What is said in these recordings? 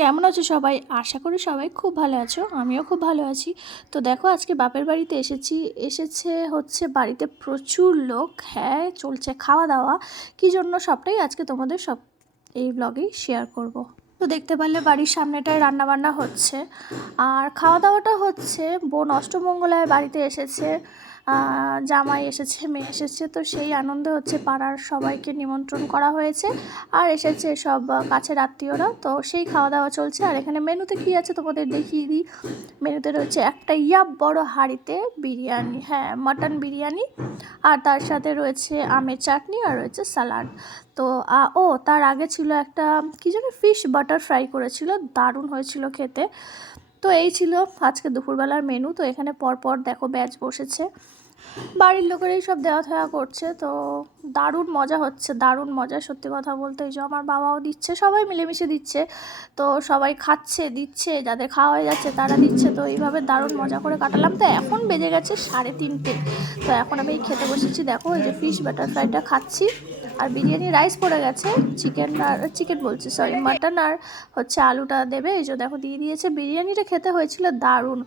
কেমন আছো সবাই? আশা করি সবাই খুব ভালো আছো, আমিও খুব ভালো আছি। তো দেখো, আজকে বাপের বাড়িতে এসেছি, এসেছে হচ্ছে বাড়িতে প্রচুর লোক হ্যাঁ চলছে খাওয়া দাওয়া কী জন্য সবটাই আজকে তোমাদের সব এই ব্লগেই শেয়ার করব। তো দেখতে পারলে বাড়ির সামনেটায় রান্নাবান্না হচ্ছে। আর খাওয়া দাওয়াটা হচ্ছে, বোন অষ্টমঙ্গলায় বাড়িতে এসেছে। জামাই এসেছে, মেয়ে এসেছে, তো সেই আনন্দে হচ্ছে পাড়ার সবাইকে নিমন্ত্রণ করা হয়েছে। আর এসেছে সব কাছের আত্মীয়রা, তো সেই খাওয়া দাওয়া চলছে। আর এখানে মেনুতে কী আছে তোমাদের দেখিয়ে দিই। মেনুতে রয়েছে একটা ইয়াব বড় হাঁড়িতে বিরিয়ানি হ্যাঁ মাটন বিরিয়ানি। আর তার সাথে রয়েছে আমের চাটনি আর রয়েছে স্যালাড তো ও, তার আগে ছিল একটা, কী যেন ফিশ বাটার ফ্রাই করেছিল, দারুণ হয়েছিল খেতে। তো এই ছিল আজকে দুপুরবেলার মেনু। তো এখানে পরপর দেখো ব্যাচ বসেছে। বাড়ির লোকেরাই সব দেওয়া থেওয়া করছে, তো দারুণ মজা হচ্ছে, দারুণ মজা। সত্যি কথা বলতে এই যে আমার বাবাও দিচ্ছে, সবাই মিলেমিশে দিচ্ছে। তো সবাই খাচ্ছে, দিচ্ছে, যাদের খাওয়া হয়ে যাচ্ছে তারা দিচ্ছে, তো এইভাবে দারুণ মজা করে কাটালাম। তো এখন বেজে গেছে সাড়ে তিনটে। তো এখন আমি খেতে বসেছি, দেখো এই যে ফিশ বাটার ফ্রাইটা খাচ্ছি। আর বিরিয়ানি রাইস পড়ে গেছে চিকেন আর চিকেন বলছি সরি মাটন আর হচ্ছে আলুটা দেবে। এই যে দেখো দিয়ে দিয়েছে, বিরিয়ানিটা খেতে হয়েছিল দারুণ।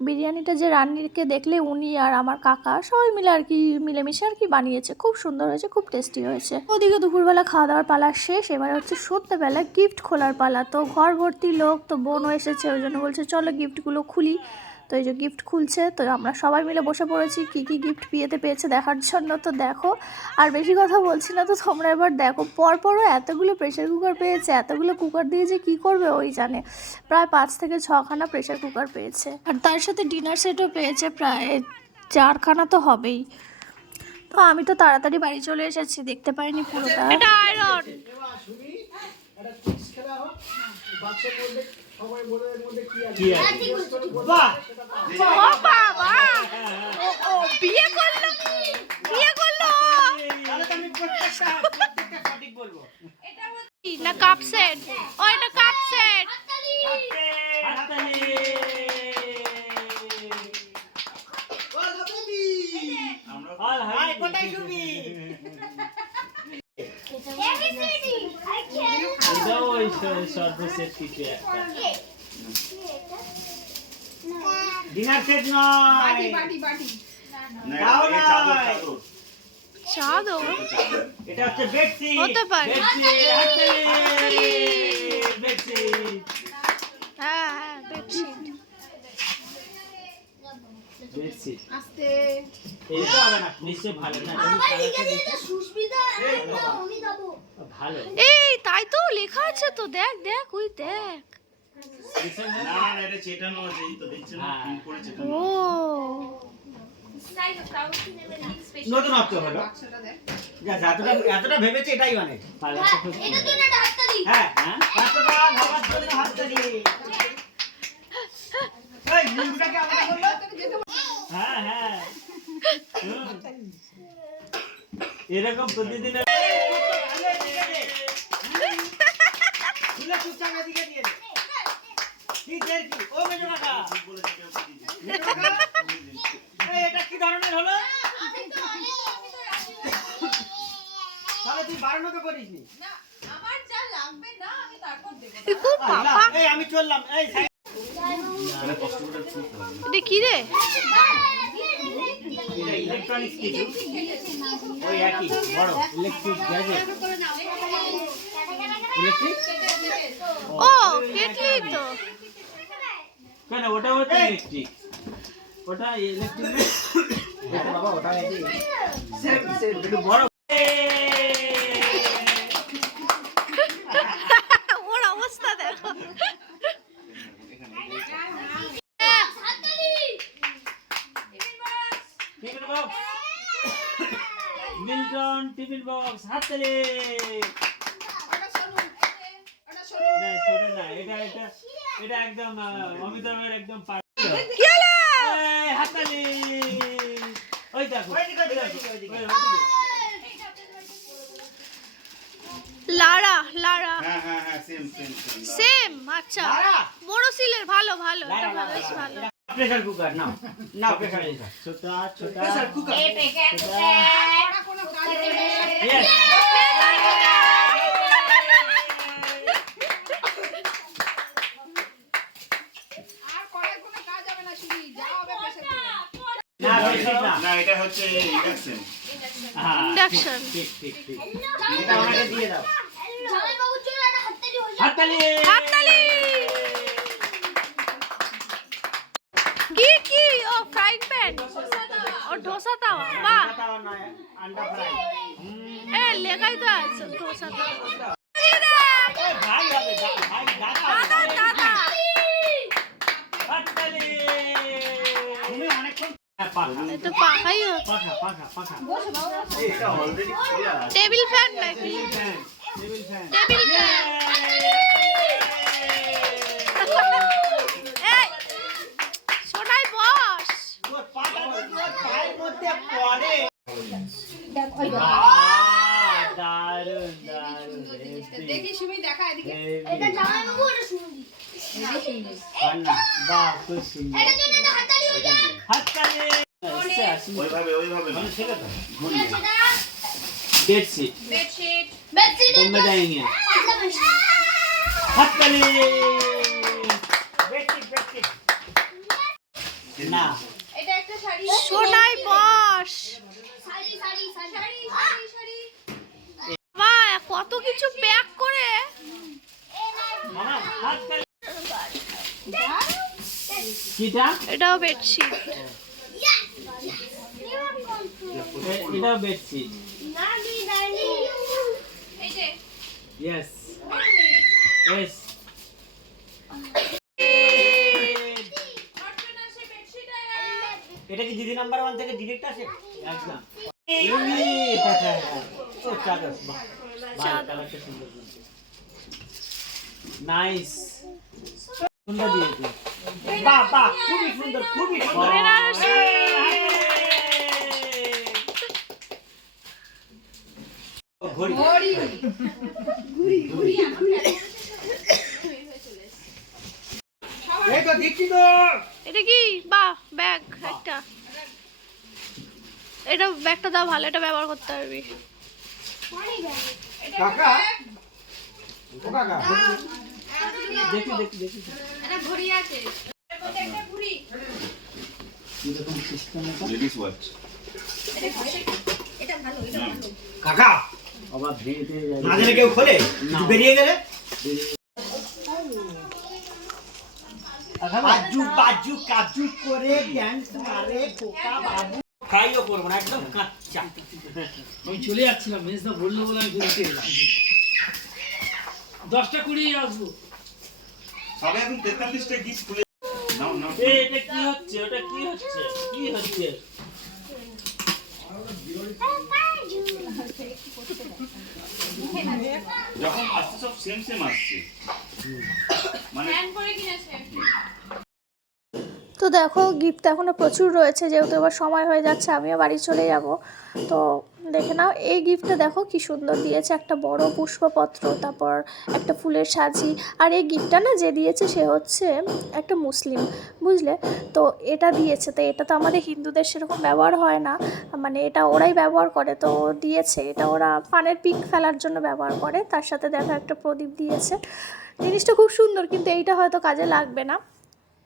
বিরিয়ানিটা যে রান্নিকে দেখলে উনি আর আমার কাকা সবাই মিলে আর কি, মিলেমিশে আর কি বানিয়েছে। খুব সুন্দর হয়েছে, খুব টেস্টি হয়েছে। ওদিকে দুপুরবেলা খাওয়া দাওয়ার পালা শেষ, এবার হচ্ছে সন্ধ্যেবেলা গিফট খোলার পালা। তো ঘর ভর্তি লোক, তো বোনও এসেছে, ওই জন্য বলছে, চলো গিফটগুলো খুলি। তো এই যে গিফট খুলছে, তো আমরা সবাই মিলে বসে পড়েছি, কী কী গিফট বিয়েতে পেয়েছে দেখার জন্য, তো দেখো। আর বেশি কথা বলছি না, তো তোমরা এবার দেখো, পরপরও এতগুলো প্রেশার কুকার পেয়েছে, এতগুলো কুকার দিয়ে যে কী করবে ওই জানে। প্রায় পাঁচ থেকে ছখানা প্রেশার কুকার পেয়েছে। আর তার সাথে ডিনার সেটও পেয়েছে প্রায় চারখানা তো হবেই। তো আমি তো তাড়াতাড়ি বাড়ি চলে এসেছি, দেখতে পাইনি পুরোটা। এটা আয়রন ও বাবা! ও ও বিয়ে করল বিয়ে করল? না কাপ সেট ও এটা কাপ সেট ডিনার সেট নয় দাও নয় চাঁদও এটা হচ্ছে বেডশিট হতে পারে। বেডশিট বেডশিট হ্যাঁ হ্যাঁ বেডশিট বেডশিট এটা হবে না নিশ্চয় ভালো না ভালো এই তাই তো লেখা আছে তো দেখ দেখ ওই দেখ না না এটা চেটানো আছে এই তো দেখছেন না পিন করে চেটানো ও নতুন অর্থ হলো যা এতটা এতটা ভেবেছে এটাই অনেক হ্যাঁ হ্যাঁ এতটা ভাবার জন্য হাততালি এই মুন্ডুটাকে আলাদা করল হ্যাঁ হ্যাঁ হুম। এরকম প্রতিদিন তুলে চুপচাপ এদিকে দিয়ে দে কি দের কি ও মেজো কাকা মেজো কাকা এই এটা কি ধরনের হলো তাহলে তুই বারণ তো করিস নি আমি চললাম এই কি রে ইলেকট্রনিক্স কিছু ওই একই বড়। ইলেকট্রিক গ্যাজেট ইলেকট্রিক ও কেটলি তো। কেন ওটা হচ্ছে ইলেকট্রিক ওটা ইলেকট্রিক বাবা ওটা একটু বড় ওর অবস্থা দেখো tiffin box Milton tiffin box হাততালি না ছোট না এটা এটা এটা একদম অমিতাভের একদম কি হলো? হাততালি ওই দেখো ওইদিকে, ওইদিকে, ওইদিকে, ওইদিকে। ওই, ওইদিকে। লারা লারা। হ্যাঁ হ্যাঁ হ্যাঁ সেম সেম সেম সেম আচ্ছা? বড় সিলের ভালো ভালো ভালো। লারা। প্রেসার কুকার নাও না প্রেসার কুকার ছোটা ছোটা প্রেসার কুকার এ প্রেসার কুকার না এটা হচ্ছে ইন্ডাকশন ইন্ডাকশন ঠিক ঠিক ঠিক এটা আমাকে দিয়ে দাও জামাই বাবু চলে হাততালি হাততালি তো আছে ডোসা তাওয়া এই ভাই হবে দা- ভাই দাদা দাদা দাদা হাততালি তুমি অনেকক্ষণ হ্যাঁ, পাখা এ তো পাখাই হচ্ছে পাখা পাখা পাখা এটা অলরেডি খোলা আছে টেবিল ফ্যান নাকি fan table fan table fan এই সোনাই বস তোর পাটা যদি ওর পায়ের মধ্যে পড়ে দারুণ দারুণ দেখি সুমি দেখা এদিকে এটা জামাইবাবু, ওটা সুমদি। বাহ খুব সুন্দর এটার জন্য একটা হাততালি হয়ে যাক। হাততালি ওইভাবে ওইভাবে না ঠিক আছে, এটা বেডশিট। বেডশিট। bedsheet বোম্বে একটা- যাएंगे পাতলা bedsheet। হাততালি। Bedsheet bedsheet. না। এটা একটা শাড়ি সোনাই বস কত কিছু প্যাক করে। এটাও বেডশিট এটাও বেডশিট নানি, নানি। এই যে ইয়েস ইয়েস অর্চনা সে বেডশিট এটা কি দিদি নাম্বার ওয়ান থেকে ডিরেক্ট আসে? একদম। নাইস সুন্দর দিয়েছে। বাহ বাহ খুবই সুন্দর খুবই সুন্দর। এটা কি? বাহ ব্যাগ একটা। এটা ব্যাগটা দাও ভালো এটা ব্যবহার করতে পারবি। কাকা? ও কাকা? দেখি দেখি দেখি। একটা ঘড়ি আছে। এর মধ্যে একটা ঘুড়ি কীরকম সিস্টেম এটা লেডিস ওয়াচ কাকা? আবার ধীরে ধীরে যাবে। না কেউ খোলে? বেরিয়ে গেলে? বাজু বাজু কাজু করে ড্যান্স মারে কোকা বাবু। ফ্রাইও করব না একদম কাঁচা। আমি চলে যাচ্ছিলাম মেজদা বলল বলে আমি ঘুরতে এলাম। দশটা কুড়ি আসব। সবাই এখন তেতাল্লিশটা গিফট খুলে নাও নাও। এ, এটা কি হচ্ছে? ওটা কি হচ্ছে? কি হচ্ছে? যখন আসছে সব সেম সেম আসছে। মানে তো দেখো গিফট এখনও প্রচুর রয়েছে, যেহেতু এবার সময় হয়ে যাচ্ছে, আমিও বাড়ি চলে যাব। তো দেখে নাও, এই গিফটটা দেখো কি সুন্দর দিয়েছে, একটা বড় পুষ্পপত্র, তারপর একটা ফুলের সাজি। আর এই গিফটটা না যে দিয়েছে সে হচ্ছে একটা মুসলিম, বুঝলে? তো এটা দিয়েছে, তো এটা তো আমাদের হিন্দুদের সেরকম ব্যবহার হয় না। মানে এটা ওরাই ব্যবহার করে, তো দিয়েছে। এটা ওরা পানের পিক ফেলার জন্য ব্যবহার করে, তার সাথে দেখো একটা প্রদীপ দিয়েছে। জিনিসটা খুব সুন্দর, কিন্তু এইটা হয়তো কাজে লাগবে না।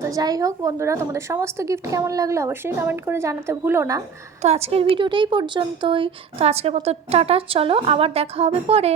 তো যাই হোক বন্ধুরা, তোমাদের সমস্ত গিফট কেমন লাগল অবশ্যই কমেন্ট করে জানাতে ভুলো না। তো আজকের ভিডিওটাই পর্যন্তই। তো আজকের মতো টাটা, চলো আবার দেখা হবে পরে।